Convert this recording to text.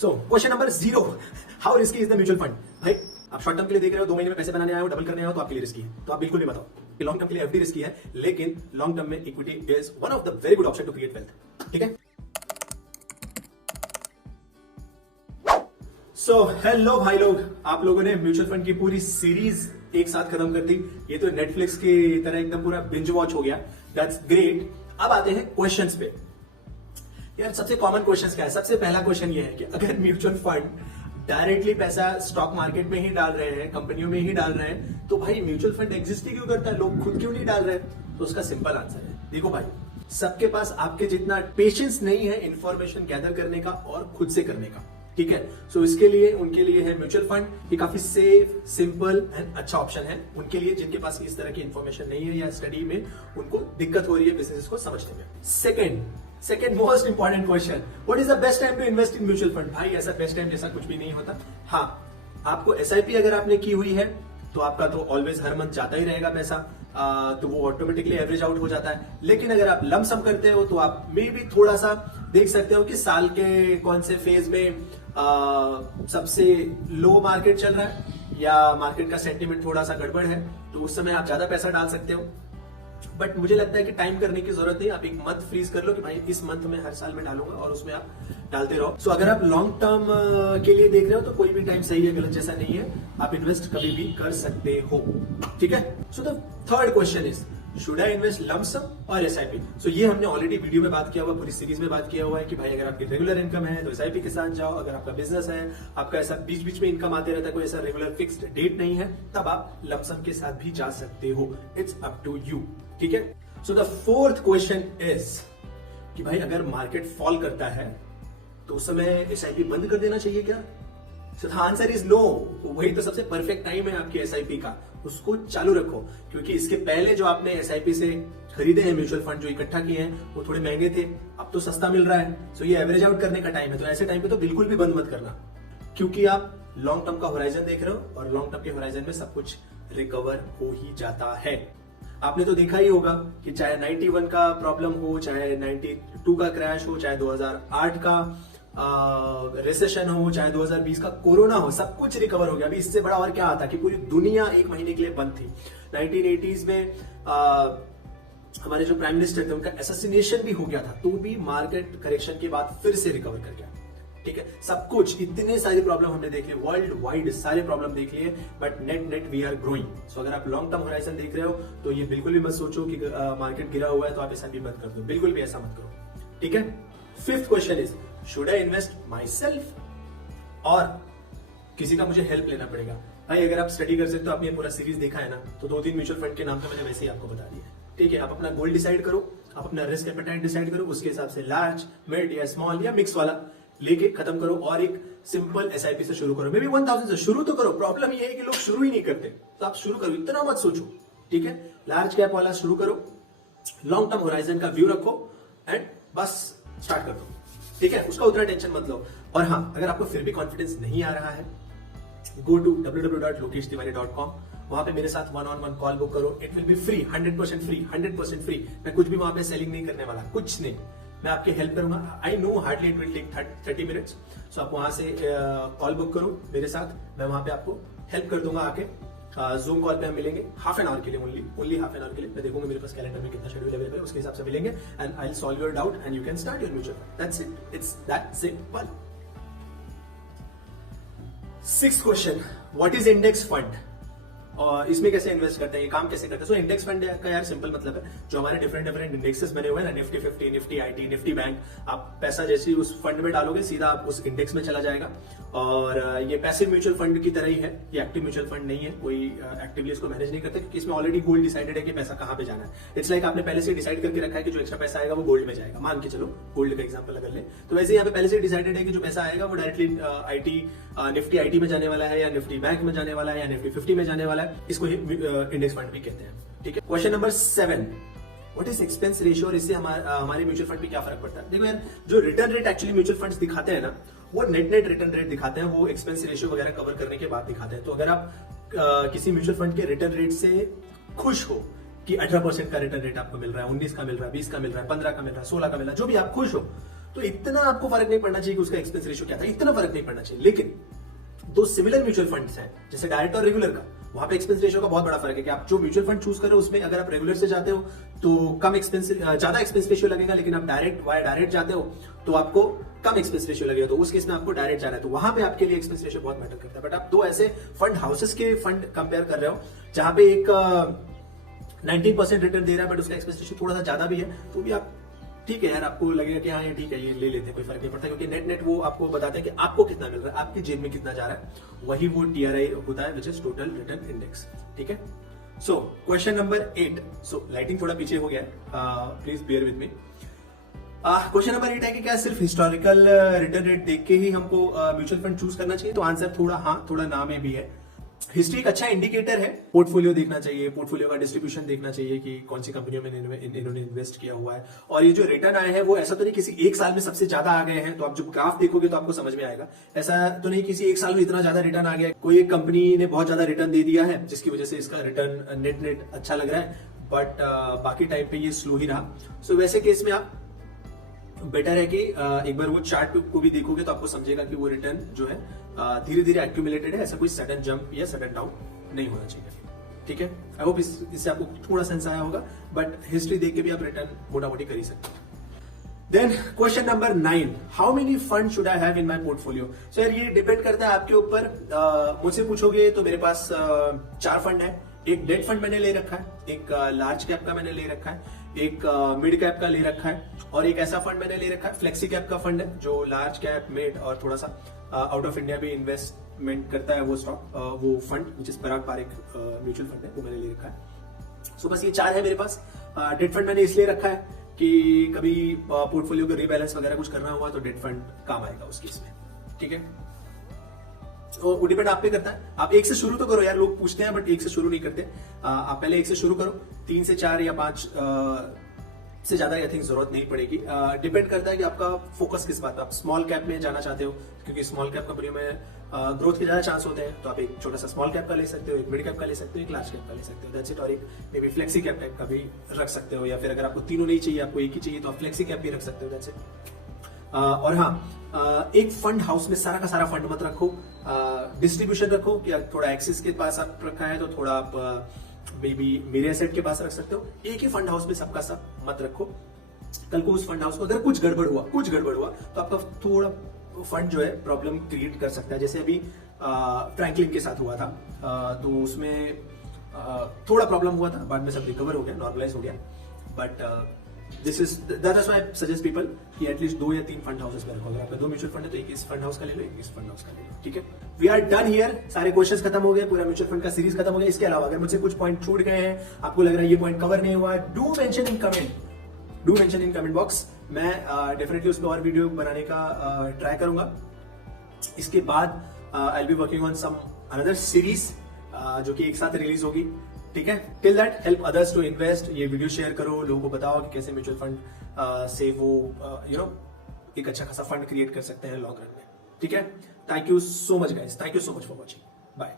So question number 0, how risky is the mutual fund? भाई आप short term के लिए देख रहे हो, 2 महीने में पैसे बनाने आए हो, डबल करने आए हो, तो आपके लिए रिस्की है। तो आप बिल्कुल भी बताओ कि लॉन्ग टर्म के लिए एफडी रिस्की है, लेकिन लॉन्ग टर्म में equity is one of the very good option to create wealth. ठीक है। सो हेलो भाई लोग, आप लोगों ने म्यूचुअल फंड की पूरी सीरीज एक साथ खत्म कर दी। ये तो नेटफ्लिक्स की तरह एकदम पूरा बिंज वॉच हो गया। That's great. अब आते हैं क्वेश्चंस पे। यार सबसे कॉमन क्वेश्चन क्या है? सबसे पहला क्वेश्चन ये है कि अगर म्यूचुअल फंड डायरेक्टली पैसा स्टॉक मार्केट में ही डाल रहे हैं, कंपनियों में ही डाल रहे हैं, तो भाई म्यूचुअल फंड एग्जिस्ट ही क्यों करता है? लोग खुद क्यों नहीं डाल रहे? तो उसका सिंपल आंसर है, देखो भाई, सबके पास आपके जितना पेशेंस नहीं है इंफॉर्मेशन गैदर करने का और खुद से करने का। ठीक है। सो इसके लिए उनके लिए है म्यूचुअल फंड। ये काफी सेफ, सिंपल एंड अच्छा ऑप्शन है उनके लिए जिनके पास इस तरह की इंफॉर्मेशन नहीं है या स्टडी में उनको दिक्कत हो रही है बिजनेस को समझने में। Second most important question, what is the best time to invest in mutual fund? भाई ऐसा बेस्ट टाइम जैसा कुछ भी नहीं होता। हाँ, आपको एसआईपी अगर आपने की हुई है तो आपका तो ऑलवेज हर मंथ जाता ही रहेगा पैसा, तो वो ऑटोमेटिकली एवरेज आउट हो जाता है। लेकिन अगर आप लमसम करते हो तो आप मे भी थोड़ा सा देख सकते हो कि साल के कौन से फेज में सबसे लो मार्केट चल रहा है या मार्केट का सेंटीमेंट थोड़ा सा गड़बड़ है, तो उस समय आप ज्यादा पैसा डाल सकते हो। बट मुझे लगता है कि टाइम करने की जरूरत नहीं, आप एक मंथ फ्रीज कर लो कि भाई इस मंथ में हर साल में डालूंगा और उसमें आप डालते रहो। सो अगर आप लॉन्ग टर्म के लिए देख रहे हो तो कोई भी टाइम सही है, गलत जैसा नहीं है, आप इन्वेस्ट कभी भी कर सकते हो। ठीक है। So the third question is, should I invest lump sum और एसआईपी? सो ये हमने ऑलरेडी वीडियो में बात किया हुआ, पूरी सीरीज में बात किया हुआ है कि भाई अगर आपकी रेगुलर इनकम है तो एसआईपी के साथ जाओ। अगर आपका बिजनेस है, आपका ऐसा बीच बीच में इनकम आते रहता है, कोई ऐसा रेगुलर फिक्स्ड डेट नहीं है, तब आप लमसम के साथ भी जा सकते हो। It's up to you. ठीक है। So the fourth question is कि भाई अगर मार्केट फॉल करता है तो उस समय एसआईपी बंद कर देना चाहिए क्या? So the answer is no. वही तो सबसे परफेक्ट टाइम है आपकी एसआईपी का, उसको चालू रखो, क्योंकि इसके पहले जो आपने एसआईपी से खरीदे हैं म्यूचुअल फंड, जो इकट्ठा किए हैं, वो थोड़े महंगे थे, अब तो सस्ता मिल रहा है। सो ये एवरेज आउट करने का टाइम है, तो ऐसे टाइम पे तो बिल्कुल भी बंद मत करना, क्योंकि आप लॉन्ग टर्म का होराइजन देख रहे हो और लॉन्ग टर्म के होराइजन में सब कुछ रिकवर हो ही जाता है। आपने तो देखा ही होगा कि चाहे 91 का प्रॉब्लम हो, चाहे 92 का क्रैश हो, चाहे 2008 का रिसेशन हो, चाहे 2020 का कोरोना हो, सब कुछ रिकवर हो गया। अभी इससे बड़ा और क्या आता कि पूरी दुनिया 1 महीने के लिए बंद थी। 1980s में हमारे जो प्राइम मिनिस्टर थे उनका असैसिनेशन भी हो गया था, तो भी मार्केट करेक्शन के बाद फिर से रिकवर कर गया। ठीक है। सब कुछ, इतने सारी प्रॉब्लम हमने देख लिए, वर्ल्ड वाइड सारे प्रॉब्लम देख लिए, but net we are growing. So अगर आप लॉन्ग टर्म होराइजन देख रहे हो तो ये बिल्कुल भी मत सोचो कि मार्केट गिरा हुआ है तो आप ऐसा भी मत कर दो, बिल्कुल भी ऐसा मत करो। ठीक है। Fifth question is, should I invest my self और किसी का मुझे हेल्प लेना पड़ेगा? भाई अगर आप स्टडी कर सकते हो, आपने पूरा सीरीज देखा है ना, तो 2-3 म्यूचुअल फंड के नाम तो मैंने वैसे ही आपको बता दिया। ठीक है। आप अपना गोल डिसाइड करो, आप अपना रिस्क एपेटाइट डिसाइड करो, उसके हिसाब से लार्ज, मिड या स्मॉल या मिक्स वाला लेके खत्म करो और एक सिंपल एसआईपी से शुरू करो। मे बी 1000 से शुरू तो करो। प्रॉब्लम ये है कि लोग शुरू ही नहीं करते, तो आप शुरू करो, इतना मत सोचो। ठीक है। लार्ज कैप वाला शुरू करो, लॉन्ग टर्म होराइजन का व्यू रखो एंड बस स्टार्ट कर दो। ठीक है। उसका उतना टेंशन मत लो। और हाँ, अगर आपको फिर भी कॉन्फिडेंस नहीं आ रहा है, गो टू www.lokeshtiwari.com, वहां पे मेरे साथ 1-on-1 कॉल बुक करो। It will be free, 100% free, 100% free. मैं कुछ भी वहां पे सेलिंग नहीं करने वाला, कुछ नहीं, मैं आपकी हेल्प करूंगा। I know hardly it will take 30 minutes. So आप वहां से कॉल बुक करो मेरे साथ, मैं वहां पे आपको हेल्प कर दूंगा। आके जूम कॉल पे हम मिलेंगे हाफ एन आवर के लिए, ओनली हाफ एन आवर के लिए। मैं देखूंगा मेरे पास कैलेंडर में कितना शेड्यूल अवेलेबल है, उसके हिसाब से मिलेंगे and I will solve your doubt and you can start your mutual fund. That's it, it's that simple. Sixth question, what is index fund और इसमें कैसे इन्वेस्ट करते हैं, ये काम कैसे करते हैं? सो इंडेक्स फंड का यार सिंपल मतलब है, जो हमारे डिफरेंट इंडेक्सेस बने हुए हैं ना, Nifty 50, Nifty IT, Nifty bank, आप पैसा जैसे उस फंड में डालोगे सीधा आप उस इंडेक्स में चला जाएगा। और ये पैसिव म्यूचुअल फंड की तरह ही है, ये एक्टिव म्यूचुअल फंड नहीं है, कोई एक्टिवली इसको मैनेज नहीं करते, क्योंकि इसमें ऑलरेडी गोल्ड डिसाइडेड है कि पैसा कहां पे जाना है। इट्स लाइक आपने पहले से डिसाइड करके रखा है कि जो एक्स्ट्रा पैसा आएगा वो गोल्ड में जाएगा। मान के चलो गोल्ड का एग्जांपल अगर ले, तो वैसे यहाँ पे पहले से डिसाइडेड है कि जो पैसा आएगा वो डायरेक्टली आईटी, निफ्टी आईटी में जाने वाला है, या निफ्टी बैंक में जाने वाला है, या निफ्टी 50 में जाने वाला है। इसको इंडेक्स फंड भी कहते हैं। ठीक है। Question number 7, what is expense ratio और इससे हमारे म्यूचुअल फंड पे क्या फर्क पड़ता है? देखो यार, जो return rate actually mutual funds दिखाते हैं ना, वो नेट रिटर्न रेट दिखाते हैं, वो एक्सपेंस रेशियो वगैरह कवर करने के बाद दिखाते हैं। तो अगर आप किसी म्यूचुअल फंड के रिटर्न रेट से खुश हो कि 18% का रिटर्न रेट आपको मिल रहा है, 19 का मिल रहा है, 20 का मिल रहा है, 15 का मिल रहा है, 16 का मिल रहा है, जो भी आप खुश हो, तो इतना आपको फर्क नहीं पड़ना चाहिए कि उसका एक्सपेंस रेशियो क्या था, इतना फर्क नहीं पड़ना चाहिए। लेकिन दो सिमिलर म्यूचुअल फंड्स हैं जैसे डायरेक्ट और रेगुलर का, वहां पे एक्सपेंस रेशियो का बहुत बड़ा फर्क है कि आप जो म्यूचुअल फंड चूज कर रहे हो उसमें अगर आप रेगुलर से जाते हो तो कम एक्सपेंस, ज्यादा एक्सपेंस रेशियो लगेगा, लेकिन आप डायरेक्ट जाते हो तो आपको कम एक्सपेंस रेशियो लगेगा। तो उस केस में आपको डायरेक्ट जाना है, तो वहां पे आपके लिए एक्सपेंस रेशियो बहुत मैटर करता है। बट आप दो ऐसे फंड हाउसेस के फंड कंपेयर कर रहे हो जहां पे एक 19% रिटर्न दे रहा है बट उसका एक्सपेंस रेशियो थोड़ा सा ज्यादा भी है, तो भी आप ठीक है यार, आपको लगेगा कि हाँ ये ठीक है, ये ले लेते हैं, कोई फर्क नहीं पड़ता, क्योंकि नेट वो आपको बताते हैं कि आपको कितना मिल रहा है, आपकी जेब में कितना जा रहा है, वही वो TRI होता है, which is total return index. ठीक है, so question number 8। So lighting थोड़ा पीछे हो गया है, please bear with me. Question number 8 है कि क्या सिर्फ हिस्टोरिकल रिटर्न रेट देख के ही हमको म्यूचुअल फंड चूज करना चाहिए? तो आंसर थोड़ा हाँ, थोड़ा ना में भी है। हिस्ट्री एक अच्छा इंडिकेटर है, पोर्टफोलियो देखना चाहिए, पोर्टफोलियो का डिस्ट्रीब्यूशन देखना चाहिए कि कौन सी कंपनियों में इन्होंने इन्वेस्ट किया हुआ है, और ये जो रिटर्न आए हैं वो ऐसा तो नहीं किसी एक साल में सबसे ज्यादा आ गए हैं, तो आप जब ग्राफ देखोगे तो आपको समझ में आएगा। ऐसा तो नहीं किसी एक साल में इतना ज्यादा रिटर्न आ गया, कोई एक कंपनी ने बहुत ज्यादा रिटर्न दे दिया है जिसकी वजह से इसका रिटर्न नेट अच्छा लग रहा है, बट बाकी टाइम पे ये स्लो ही रहा। सो वैसे केस में आप बेटर है कि एक बार वो चार्ट को भी देखोगे तो आपको समझेगा कि वो रिटर्न जो है धीरे धीरे एक्यूमुलेटेड है, ऐसा कोई सडन जंप या सडन डाउन नहीं होना चाहिए। ठीक है, आई होप इससे आपको थोड़ा सेंस आया होगा, बट हिस्ट्री देख के भी आप रिटर्न मोटा मोटी कर ही सकते हैं। Then question number 9, how many fund should I have in my portfolio? Sir ये डिपेंड करता है आपके ऊपर। मुझसे पूछोगे तो मेरे पास 4 फंड है। एक डेट फंड मैंने ले रखा है, एक लार्ज कैप का मैंने ले रखा है, एक मिड कैप का ले रखा है, और एक ऐसा फंड मैंने ले रखा है फ्लेक्सी कैप का फंड है जो लार्ज कैप, मिड और थोड़ा सा आउट ऑफ इंडिया भी इन्वेस्टमेंट करता है वो स्टॉक, वो fund which is Parag Parekh mutual fund है, वो मैंने ले रखा है। सो बस ये 4 है मेरे पास। डेट फंड मैंने इसलिए रखा है कि कभी पोर्टफोलियो को रीबैलेंस वगैरह कुछ करना हुआ तो डेट फंड काम आएगा उस केस में। ठीक है, तो वो डिपेंड आप पे करता है। आप 1 से शुरू तो करो यार, लोग पूछते हैं बट 1 से शुरू नहीं करते। आप पहले 1 से शुरू करो, 3 से 4 या 5 से ज्यादा आई थिंक जरूरत नहीं पड़ेगी। डिपेंड करता है कि आपका फोकस किस बात पे, आप स्मॉल कैप में जाना चाहते हो क्योंकि स्मॉल कैप कंपनियों में ग्रोथ के ज्यादा चांस होते हैं, तो आप एक छोटा सा स्मॉल कैप का ले सकते हो, एक मिड कैप का ले सकते हो, एक लार्ज कैप का ले सकते हो, दैट्स इट। और एक may be flexi cap type का भी रख सकते हो, या फिर अगर आपको तीनों नहीं चाहिए, आपको एक ही चाहिए, तो आप फ्लेक्सी कैप भी रख सकते हो, दैट्स इट। और हाँ, एक फंड हाउस में सारा का सारा फंड मत रखो, डिस्ट्रीब्यूशन रखो कि थोड़ा एक्सिस के पास आप रखा है तो थोड़ा आप मे बी मेरे एसेट के पास रख सकते हो। एक ही फंड हाउस में सबका सब मत रखो, कल को उस फंड हाउस को अगर कुछ गड़बड़ हुआ तो आपका थोड़ा फंड जो है प्रॉब्लम क्रिएट कर सकता है। जैसे अभी फ्रैंकलिन के साथ हुआ था, तो उसमें थोड़ा प्रॉब्लम हुआ था, बाद में सब रिकवर हो गया, नॉर्मलाइज हो गया, but that is why I suggest people कि एटलीस्ट 2 या 3 फंड हाउसेस में रखो। अगर आपका 2 म्यूचुअल फंड है तो एक इस फंड हाउस का ले लो, एक इस फंड हाउस का ले लो। ठीक है, वी आर डन हियर, सारे क्वेश्चंस खत्म हो गए, पूरा म्यूचुअल फंड का सीरीज खत्म हो गया। इसके अलावा अगर मुझसे कुछ पॉइंट छूट गए हैं, आपको लग रहा है ये पॉइंट कवर नहीं हुआ, do mention in comment box. मैं डेफिनेटली उस पर और वीडियो बनाने का ट्राई करूंगा। इसके बाद I will be working on some another series जो कि एक साथ रिलीज होगी। ठीक है, till that help others to invest. ये वीडियो शेयर करो, लोगों को बताओ कि कैसे म्यूचुअल फंड से वो एक अच्छा खासा फंड क्रिएट कर सकते हैं लॉन्ग रन में। ठीक है, thank you so much guys, thank you so much for watching, bye.